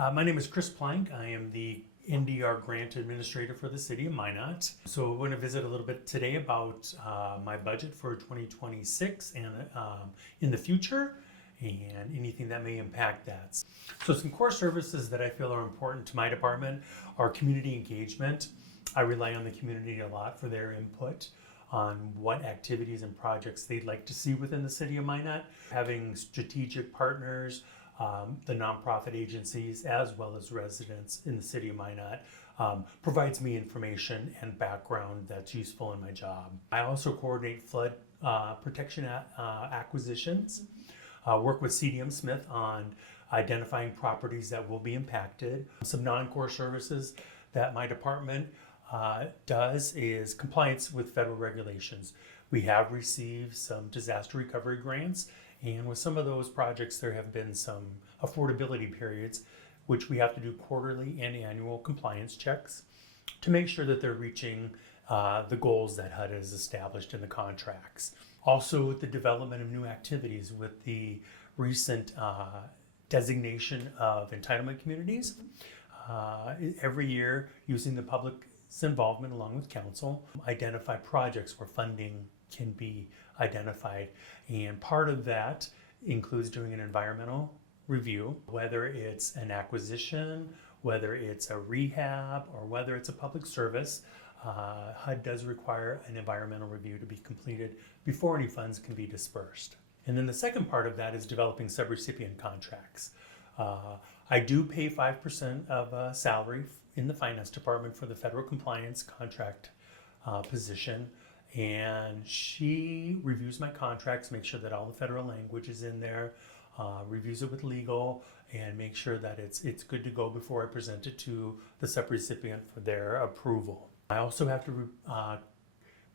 My name is Chris Plank. I am the NDR Grant Administrator for the City of Minot. So I want to visit a little bit today about my budget for 2026 and in the future and anything that may impact that. So some core services that I feel are important to my department are community engagement. I rely on the community a lot for their input on what activities and projects they'd like to see within the City of Minot. Having strategic partners, the nonprofit agencies, as well as residents in the City of Minot, provides me information and background that's useful in my job. I also coordinate flood protection acquisitions, work with CDM Smith on identifying properties that will be impacted. Some non-core services that my department does is compliance with federal regulations. We have received some disaster recovery grants, and with some of those projects there have been some affordability periods which we have to do quarterly and annual compliance checks to make sure that they're reaching the goals that HUD has established in the contracts. Also, with the development of new activities with the recent designation of entitlement communities, every year using the public's involvement along with council, identify projects where funding can be identified, and part of that includes doing an environmental review, whether it's an acquisition, whether it's a rehab, or whether it's a public service. HUD does require an environmental review to be completed before any funds can be dispersed. And then the second part of that is developing subrecipient contracts. I do pay 5% of salary in the finance department for the federal compliance contract position, and she reviews my contracts, makes sure that all the federal language is in there, reviews it with legal, and make sure that it's good to go before I present it to the subrecipient for their approval. I also have to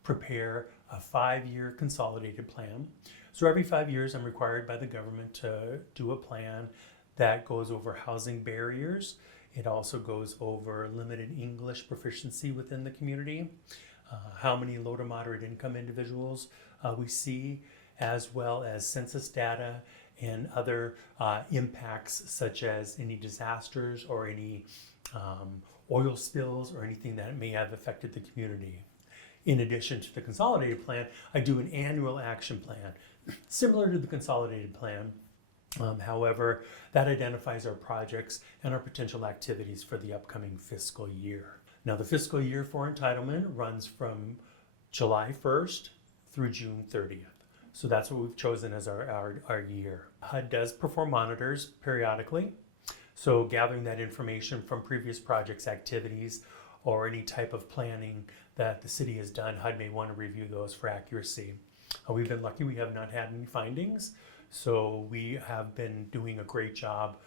prepare a 5-year consolidated plan. So every 5 years I'm required by the government to do a plan that goes over housing barriers. It also goes over limited English proficiency within the community, how many low to moderate income individuals we see, as well as census data and other impacts such as any disasters or any oil spills or anything that may have affected the community. In addition to the consolidated plan, I do an annual action plan, similar to the consolidated plan. However, that identifies our projects and our potential activities for the upcoming fiscal year. Now, the fiscal year for entitlement runs from July 1st through June 30th. So that's what we've chosen as our year. HUD does perform monitors periodically. So gathering that information from previous projects, activities, or any type of planning that the city has done, HUD may want to review those for accuracy. We've been lucky, we have not had any findings. So we have been doing a great job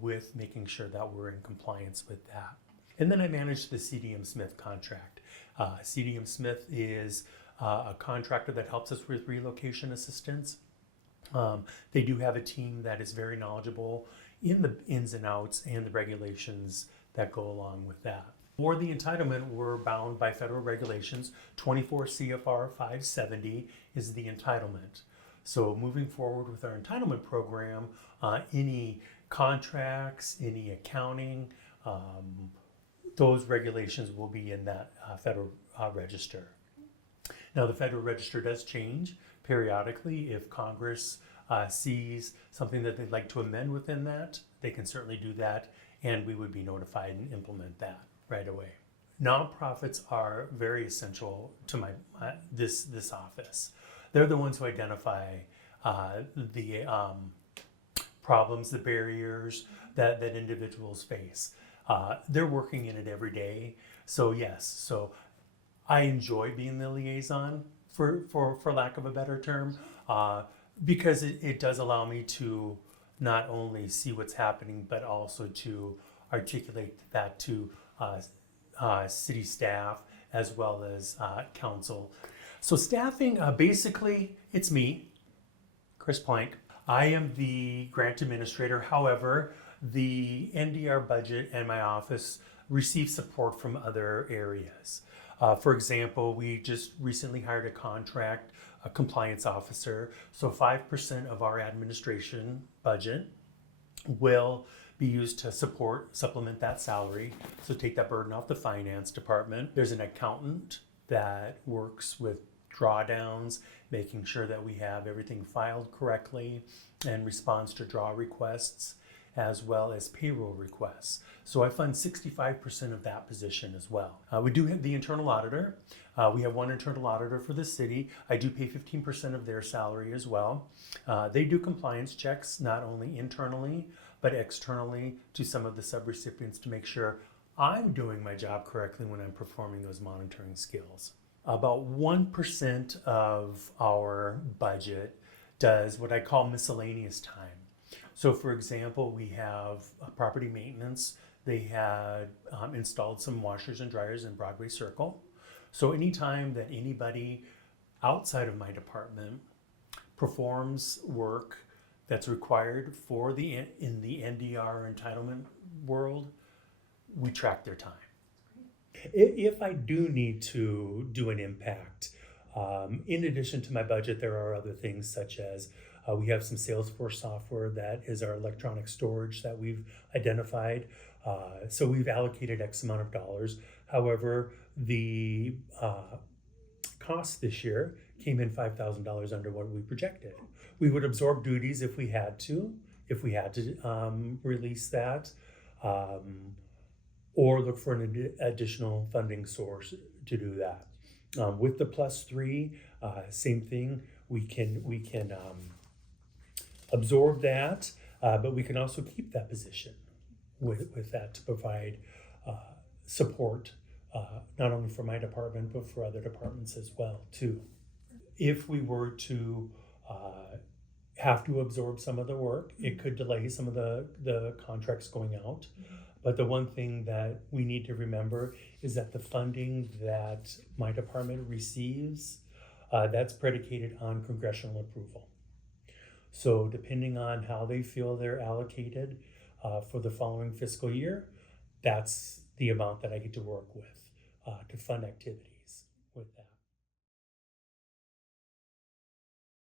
with making sure that we're in compliance with that. And then I manage the CDM Smith contract. CDM Smith is a contractor that helps us with relocation assistance. They do have a team that is very knowledgeable in the ins and outs and the regulations that go along with that. For the entitlement, we're bound by federal regulations. 24 CFR 570 is the entitlement. So moving forward with our entitlement program, any contracts, any accounting, those regulations will be in that federal register. Now, the federal register does change periodically. If Congress sees something that they'd like to amend within that, they can certainly do that, and we would be notified and implement that right away. Nonprofits are very essential to this office. They're the ones who identify the problems, the barriers that individuals face. They're working in it every day. So yes, so I enjoy being the liaison, for lack of a better term, because it does allow me to not only see what's happening, but also to articulate that to city staff as well as council. So staffing, basically, it's me, Chris Plank. I am the grant administrator. However, the NDR budget and my office receive support from other areas. For example, we just recently hired a compliance officer. So 5% of our administration budget will be used to supplement that salary. So take that burden off the finance department. There's an accountant that works with drawdowns, making sure that we have everything filed correctly and responds to draw requests as well as payroll requests. So I fund 65% of that position as well. We do have the internal auditor. We have one internal auditor for the city. I do pay 15% of their salary as well. They do compliance checks, not only internally, but externally to some of the subrecipients to make sure I'm doing my job correctly when I'm performing those monitoring skills. About 1% of our budget does what I call miscellaneous time. So for example, we have property maintenance. They had installed some washers and dryers in Broadway Circle. So anytime that anybody outside of my department performs work that's required for in the NDR entitlement world, we track their time. If I do need to do an impact, in addition to my budget, there are other things such as we have some Salesforce software that is our electronic storage that we've identified. So we've allocated X amount of dollars. However, the cost this year came in $5,000 under what we projected. We would absorb duties if we had to release that, or look for an additional funding source to do that. With the +3, same thing. We can absorb that, but we can also keep that position with that to provide support, not only for my department, but for other departments as well, too. If we were to have to absorb some of the work, it could delay some of the contracts going out. But the one thing that we need to remember is that the funding that my department receives, that's predicated on congressional approval. So depending on how they feel they're allocated for the following fiscal year, that's the amount that I get to work with to fund activities with that.